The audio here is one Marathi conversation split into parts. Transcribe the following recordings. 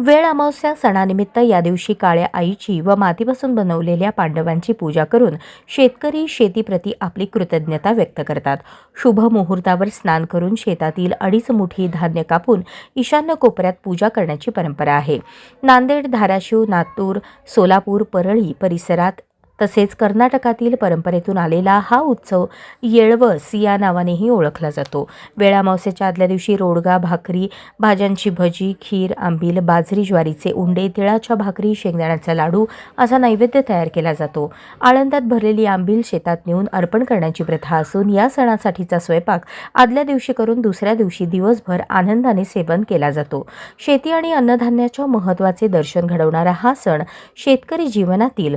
वेळ अमावस्या सणानिमित्त या दिवशी काळ्या आईची व मातीपासून बनवलेल्या पांडवांची पूजा करून शेतकरी शेतीप्रती आपली कृतज्ञता व्यक्त करतात. शुभ मुहूर्तावर स्नान करून शेतातील अडीच मुठी धान्य कापून ईशान्य कोपऱ्यात पूजा करण्याची परंपरा आहे. नांदेड धाराशिव नागपूर सोलापूर परळी परिसरात तसेच कर्नाटकातील परंपरेतून आलेला हा उत्सव येळवस या नावानेही ओळखला जातो. वेळामावस्याच्या आदल्या दिवशी रोडगा भाकरी भाज्यांची भजी खीर आंबील बाजरी ज्वारीचे उंडे तिळाच्या भाकरी शेंगदाण्याचा लाडू असा नैवेद्य तयार केला जातो. आळंदात भरलेली आंबील शेतात नेऊन अर्पण करण्याची प्रथा असून या सणासाठीचा स्वयंपाक आदल्या दिवशी करून दुसऱ्या दिवशी दिवसभर आनंदाने सेवन केला जातो. शेती आणि अन्नधान्याच्या महत्त्वाचे दर्शन घडवणारा हा सण शेतकरी जीवनातील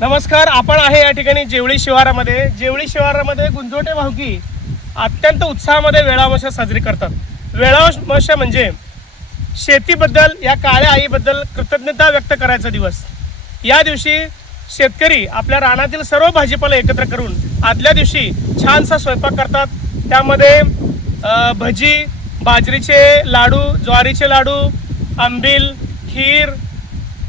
नमस्कार आपण आहे या ठिकाणी जेवळी शिवारामध्ये. जेवळी शिवारामध्ये गुंजोटे भावकी अत्यंत उत्साहामध्ये वेळावशा साजरी करतात. वेळावशा म्हणजे शेतीबद्दल या काळ्या आईबद्दल कृतज्ञता व्यक्त करायचा दिवस. या दिवशी शेतकरी आपल्या रानातील सर्व भाजीपाला एकत्र करून आदल्या दिवशी छानसा स्वयंपाक करतात. त्यामध्ये भजी बाजरीचे लाडू ज्वारीचे लाडू आंबील खीर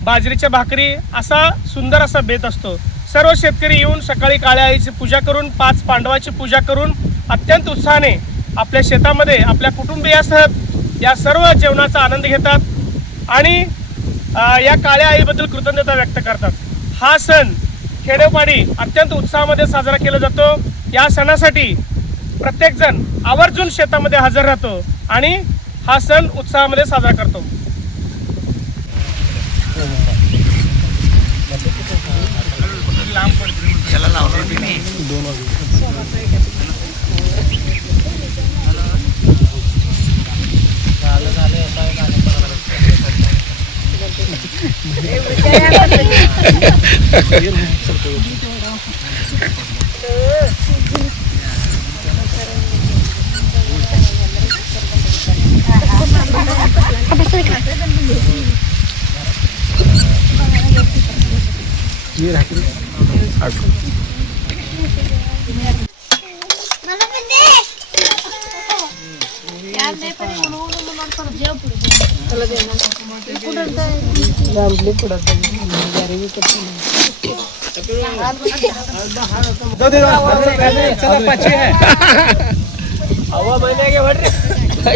बाजरीच्या भाकरी असा सुंदर असा बेत असतो. सर्व शेतकरी येऊन सकाळी काळ्या आईची पूजा करून पाच पांडवाची पूजा करून अत्यंत उत्साहाने आपल्या शेतामध्ये आपल्या कुटुंबियासह या सर्व जेवणाचा आनंद घेतात आणि या काळ्या आईबद्दल कृतज्ञता व्यक्त करतात. हा सण खेडोपाडी अत्यंत उत्साहामध्ये साजरा केला जातो. या सणासाठी प्रत्येकजण आवर्जून शेतामध्ये हजर राहतो आणि हा सण उत्साहामध्ये साजरा करतो. Ini rakyat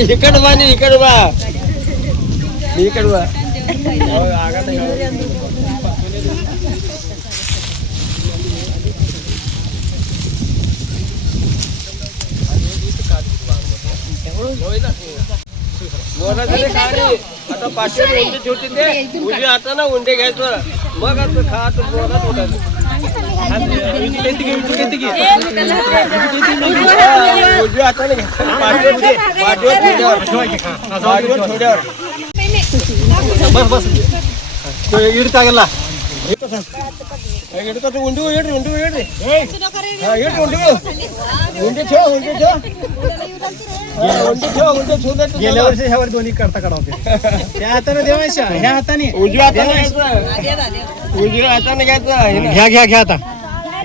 इकड बा इकड बा. इकड बा. आता पाचशे उंडे ठेवते ते. उजव्या हाताने उंडे घ्यायचं. मग आता खा आता बोलाच उठायचं. उजव्या हाताने घ्यायचं थोड्यावर ಇಡ್ತಾಗಲ್ಲ ಹಿಡ್ಕೊತ ಉಂಡು ಇಡ್ರಿ ಉಂಡು ಇಡ್ರಿ ಹಾ, ಇಡ್ರಿ ಉಂಡು ಉಂಡೆ ठेव ಉಂಡೆ ठेव हा, उंडे ठेव उंडे ठेवलं तर गेल्या वर्षी ह्या वर्षी दोन्ही करता काढावते त्या हाताने देवायच्या ह्या हाताने उजव्या हाताने घ्यायचं उजव्या हाताने घ्यायचं घ्या घ्या घ्या आता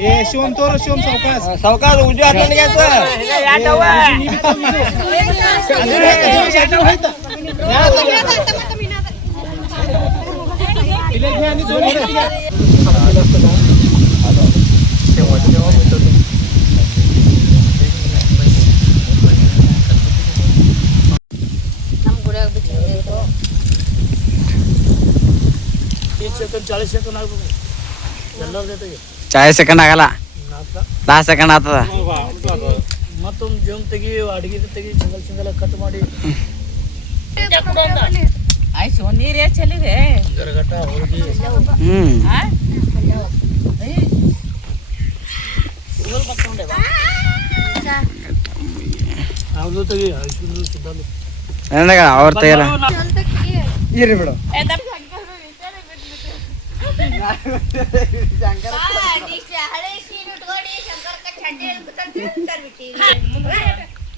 ए शिवम तोर शिवम सावकाश सावकार उजव्या हाताने घ्यायचं ಚಾಳಿಸ್ ಸೆಕೆಂಡ್ ಆಗಲ್ಲ. ಲಾಸ್ಟ್ ಸೆಕೆಂಡ್ ಆಗ್ತದ. ಮತ್ತೊಂದು ಜಮ್ ತೆಗಿ ಅಡಿಗೆ ತೆಗಿ ಸಿಂಗಲ್ ಸಿಂಗಲ್ ಕಟ್ ಮಾಡಿ. ಆಯ್ತು ನೀರು ಎಷ್ಟು ಚೆಲ್ಲಿದೆ ಅವ್ರ ತಯಾರ ಇರ್ರಿ ಬಿಡು ಹಳೆ ಸೀನ್ ಉಟ್ಕೊಂಡು ಶಂಕರ್ ಚಡ್ಡಿ ಬಿಟ್ಟಿ